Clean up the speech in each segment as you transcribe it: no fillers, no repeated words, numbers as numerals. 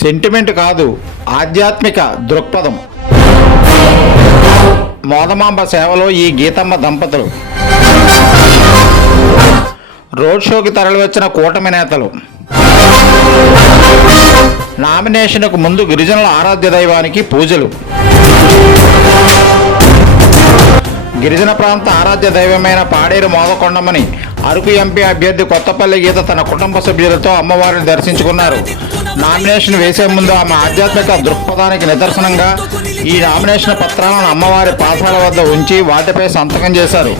Sentiment కాదు, ఆధ్యాత్మిక దృక్పథం. మోదమాంబ సేవలో ఈ గీతమ్మ దంపతులు. రోడ్ షోకి తరలివచ్చిన కూటమి నేతలు. నామినేషన్కు ముందు గిరిజనుల ఆరాధ్య దైవానికి పూజలు. గిరిజన ప్రాంత ఆరాధ్య దైవమైన పాడేరు మోదకొండమ్మని అరకు ఎంపీ అభ్యర్థి కొత్తపల్లి గీత తన కుటుంబ సభ్యులతో అమ్మవారిని దర్శించుకున్నారు. నామినేషన్ వేసే ముందు ఆమె ఆధ్యాత్మిక దృక్పథానికి నిదర్శనంగా ఈ నామినేషన్ పత్రాలను అమ్మవారి పాదాల వద్ద ఉంచి వాటిపై సంతకం చేశారు.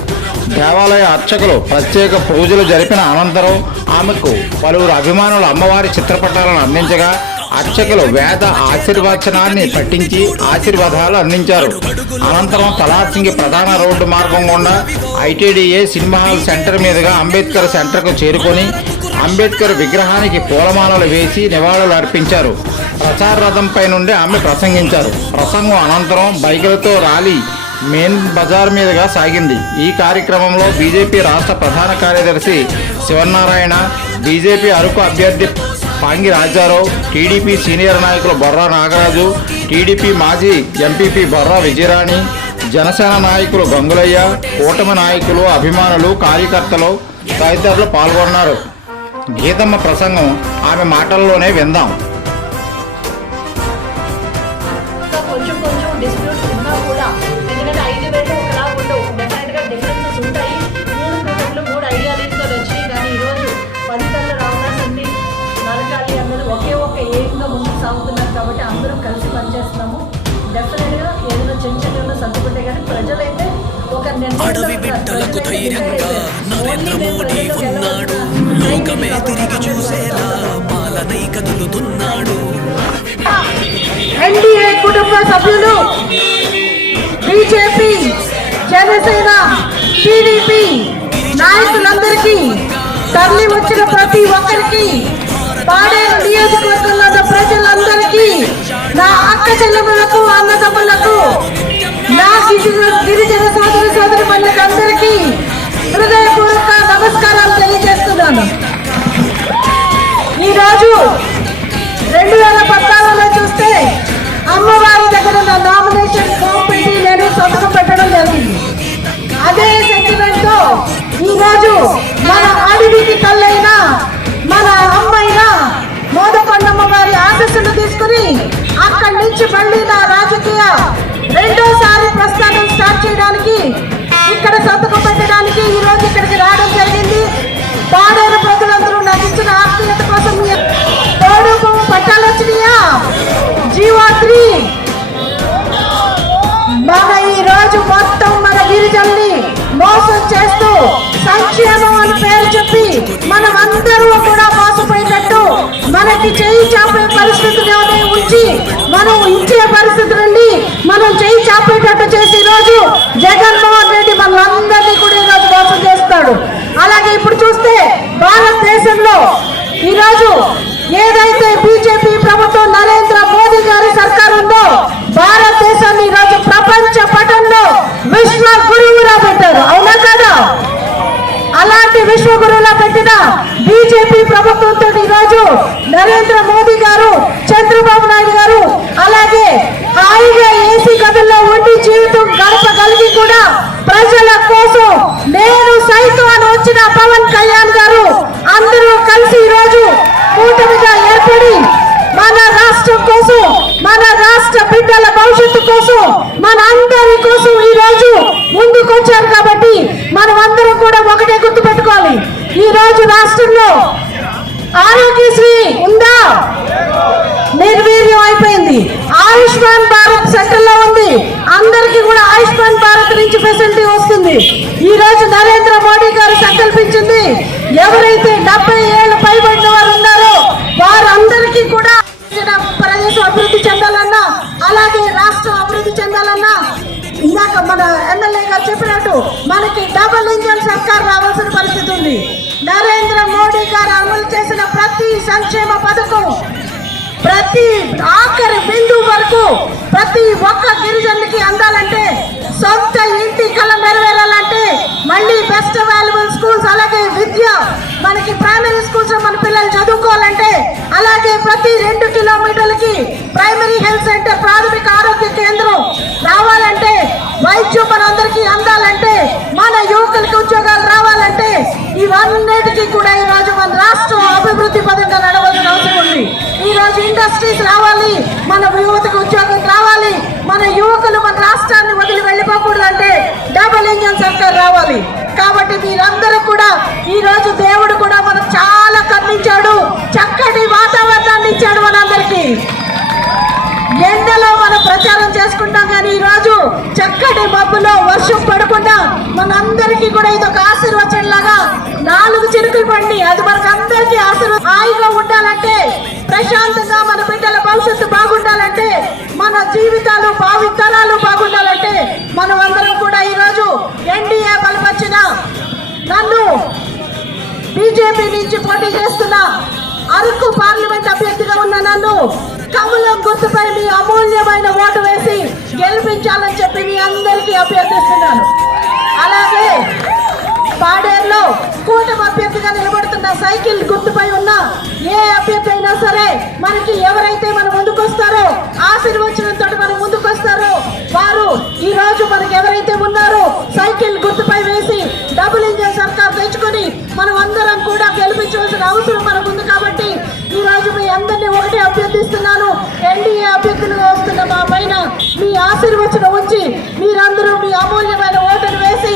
దేవాలయ అర్చకులు ప్రత్యేక పూజలు జరిపిన అనంతరం ఆమెకు పలువురు అభిమానులు అమ్మవారి చిత్రపటాలను అందించగా అర్చకులు వేద ఆశీర్వచనాన్ని పట్టించి ఆశీర్వాదాలు అందించారు. అనంతరం తలార్సింగి ప్రధాన రోడ్డు మార్గం గుండా ఐటీడీఏ సినిమా హాల్ సెంటర్ మీదుగా అంబేద్కర్ సెంటర్కు చేరుకొని అంబేద్కర్ విగ్రహానికి పూలమాలలు వేసి నివాళులు అర్పించారు. ప్రచార రథంపై నుండి ఆమె ప్రసంగించారు. ప్రసంగం అనంతరం బైకులతో ర్యాలీ మెయిన్ బజార్ మీదుగా సాగింది. ఈ కార్యక్రమంలో బీజేపీ రాష్ట్ర ప్రధాన కార్యదర్శి శివనారాయణ, బీజేపీ అరకు అభ్యర్థి పాంగి రాజారావు, టీడీపీ సీనియర్ నాయకులు బొర్రా నాగరాజు, టీడీపీ మాజీ ఎంపీపీ బొర్రా విజయరాణి, జనసేన నాయకులు గంగులయ్య, కూటమి నాయకులు, అభిమానులు, కార్యకర్తలు తదితరులు పాల్గొన్నారు. గీతమ్మ ప్రసంగం ఆమె మాటల్లోనే విందాం. ఒకే ఒక ఏకంగా ముందుకు సాగుతున్నారు కాబట్టి అందరూ కలిసి పనిచేస్తున్నాము. డెఫినెట్గా ఏదైనా చిన్న సర్దుకుంటే కానీ ప్రజలైతే ఒక అడవి బిడ్డలకు ధైర్యంగా నరేంద్ర మోడీ ఉన్నాడు. లోకమే తిరిగి చూసేలా పాలనై కదులుతున్నాడు. ఎన్డీఏ కుటుంబ సభ్యులు, బీజేపీ, జనసేన, టీడీపీ నాయకులందరికీ, తరలి వచ్చిన ప్రతి ఒక్కరికి, పాడేరు నియోజకవర్గంలో ఉన్న ప్రజలందరికీ, నా అక్క చెల్లెములకు, అన్నదమ్ములకు, నా గిరిజన సోదరి మనులందరికీ హృదయపూర్వక నమస్కారాలు తెలియజేస్తున్నాను. ఈరోజు 2014లో చూస్తే అమ్మవారి దగ్గర నా నామినేషన్ ఫామ్ పెట్టి నేను సంతకం పెట్టడం జరిగింది. అదే సెంటిమెంట్ తో ఈరోజు మన అడవికి తల్లైన మన అమ్మాయిన మోదకొండమ్మ గారి ఆశస్సులు తీసుకుని అక్కడి నుంచి మళ్ళీ నా రాజకీయ రెండోసారి ప్రస్థానం స్టార్ట్ చేయడానికి, ఇక్కడ సంతకం పెట్టడానికి ఈరోజు ఇక్కడికి రావడం జరిగింది. పాడేరు ప్రజలందరూ నాకు ఇచ్చిన ఆత్మీయత కోసం తోడుకు పట్టాలు వచ్చినాయా, జీవాత్రి మన ఈ రోజు మొత్తం మన గిరిజనుల్ని మోసం చేస్తూ సంక్షేమం అని పేరు చెప్పి మనం అందరూ కూడా మోసపోయినట్టు మనకి చేయి చాపే పరిస్థితులు ఉంచి మనం ఇచ్చే పరిస్థితి నుండి మనం చేయి చాపేటట్టు చేసి ఈరోజు జగన్మోహన్ రెడ్డి మనలందరినీ కూడా ఈరోజు మోసం చేస్తాడు. అలాగే ఇప్పుడు చూస్తే భారతదేశంలో ఈరోజు ఏదైతే బీజేపీ ప్రభుత్వం నరేంద్ర మోదీ గారి సర్కారు ఉందో భారతదేశాన్ని ఈరోజు ప్రపంచ పటంలో విశ్వ గురువుగా పెట్టారు. అవునా కదా? అలాంటి విశ్వగురువులా పెట్టిన బీజేపీ ప్రభుత్వంతో ఈరోజు నరేంద్ర మోదీ గారు, చంద్రబాబు నాయుడు గారు అలాగే హాయిగా ఏసీ గదుల్లో ఉండి జీవితం గడపగలిగి కూడా ప్రజల కోసం నేను సైతం అని వచ్చిన పవన్ కళ్యాణ్ గారు అందరూ కలిసి ఈరోజు కూటమిగా ఏర్పడి మన రాష్ట్రం కోసం, మన రాష్ట్ర బిడ్డల భవిష్యత్తు కోసం, మన అందరి కోసం ఈ రోజు ముందుకు వచ్చారు. కాబట్టి మనం అందరం కూడా ఒకటే గుర్తు పెట్టుకోవాలి. ఈ రోజు రాష్ట్రంలో ఆరోగ్యశ్రీ ఉందా? నిర్వీర్యం అయిపోయింది. ఆయుష్మాన్ భారత్ సెంటర్ లో ఉంది. అందరికీ కూడా ఆయుష్మాన్ భారత్ నుంచి ఫెసిలిటీ వస్తుంది. ఈ రోజు నరేంద్ర మోడీ గారు సంకల్పించింది, ఎవరైతే 70 ఏళ్ల పైబడిన వారు ఉన్నారో వారందరికీ కూడా ప్రదేశం అభివృద్ధి చెందాలన్నా, అలాగే రాష్ట్రం అభివృద్ధి చెందాలన్నా, ఇందాక మన ఎమ్మెల్యే గారు చెప్పినట్టు మనకి డబుల్ ఇంజన్ సర్కార్ రావాల్సిన పరిస్థితి ఉంది. నరేంద్ర మోడీ గారు అమలు చేసిన ప్రతి సంక్షేమ పథకం, ప్రతి ఆఖరి బిందువు వరకు ప్రతి ఒక్క గిరిజనులకి అందాలంటే, సొంత ఇంటి కళ నెరవేరాలంటే, మళ్ళీ బెస్ట్ అవైలబుల్ స్కూల్స్, అలాగే విద్య, మనకి ప్రైమరీ స్కూల్స్ మన పిల్లలు చదువుకోవాలంటే, అలాగే అలాగే ప్రతి 2 కిలోమీటర్లకి ప్రైమరీ హెల్త్ సెంటర్, ప్రాథమిక ఆరోగ్య కేంద్రం రావాలంటే, వైద్యం మనందరికీ అందాలంటే, మన యువకులకి ఉద్యోగాలు రావాలంటే, ఇవన్నిటికీ కూడా ఈ రోజు మన రాష్ట్రం అభివృద్ధి పదంగా నడవాల్సిన అవసరం ఉంది. ఈ రోజు ఇండస్ట్రీస్ రావాలి, మన యువతకు ఉద్యోగం రావాలి, మన యువకులు మన రాష్ట్రాన్ని వదిలి వెళ్ళిపోకూడదంటే డబుల్ ఇంజన్ సర్కార్ రావాలి. కాబట్టి మీరందరూ కూడా ఈ రోజు దేవుడు కూడా మనకు చాలా కర్ణించాడు, చక్కటి వాతావరణాన్ని ఇచ్చాడు మనందరికీ. ఎండలో మనం ప్రచారం చేసుకుంటాం, కానీ ఈ రోజు చక్కటి మబ్బులో వర్షం పడకుండా మనందరికీ కూడా ఇదొక ఆశీర్వచనం లాగా 4 చినుకులు పడి అది మనకు అందరికీ హాయిగా ఉండాలంటే, ప్రశాంతంగా మన బిడ్డల భవిష్యత్తు బాగుండాలంటే, మన జీవితాలు భావితరాలు బాగుండాలంటే మనం అందరం కూడా ఈ రోజు ఎన్డీఏ బలపరిచిన నన్ను బీజేపీ నుంచి పోటీ చేస్తున్న అరకు పార్లమెంట్ అభ్యర్థిగా ఉన్న నన్ను కమలం గుర్తుపై మీ అమూల్యమైన ఓటు వేసి గెలిపించాలని చెప్పి మీ అందరికీ అభ్యర్థిస్తున్నాను. అలాగే పాడేరులో కూటమి అభ్యర్థిగా నిలబడుతున్న సైకిల్ గుర్తుపై ఉన్న ఏ అభ్యర్థి అయినా సరే, మనకి ఎవరైతే మన ముందుకు వస్తారో, ఆశీర్వచనంతో మన ముందుకు వస్తారో వారు ఈ రోజు మనకి ఎవరైతే ఉన్నారో సైకిల్ గుర్తుపై వేసి డబుల్ ఇంజన్ సర్కార్ తెచ్చుకొని మనం అందరం కూడా గెలిపించవలసిన అవసరం మనకు ఉంది. కాబట్టి ఈ రోజు మీ అందరినీ ఒకటే అభ్యర్థిస్తున్నాను, ఎన్డీఏ అభ్యర్థులుగా వస్తున్న మా పైన మీ ఆశీర్వచనం ఉంచి మీరందరూ మీ అమూల్యమైన ఓటును వేసి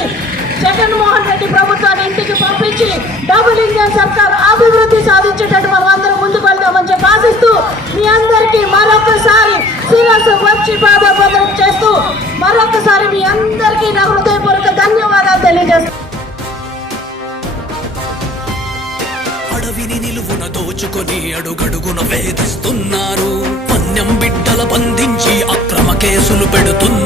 జగన్మోహన్ రెడ్డి ప్రభుత్వాన్ని ఇంటికి పంపించి డబుల్ ఇంజన్ సర్కార్ అభివృద్ధి సాధించేటట్టు మనం అందరం ముందుకు వెళ్దామని చెప్పి ఆశిస్తూ మీ అందరికీ మరొకసారి శిరస్సు వచ్చి పాదపదం చేస్తూ మరొకసారి మీ అందరికీ నా హృదయపూర్వక ధన్యవాదాలు తెలియజేస్తాను. అడవిని నిలువున దోచుకొని అడుగడుగున వేధిస్తున్నారు, వన్యం బిడ్డల బంధించి అక్రమ కేసులు పెడుతున్నారు.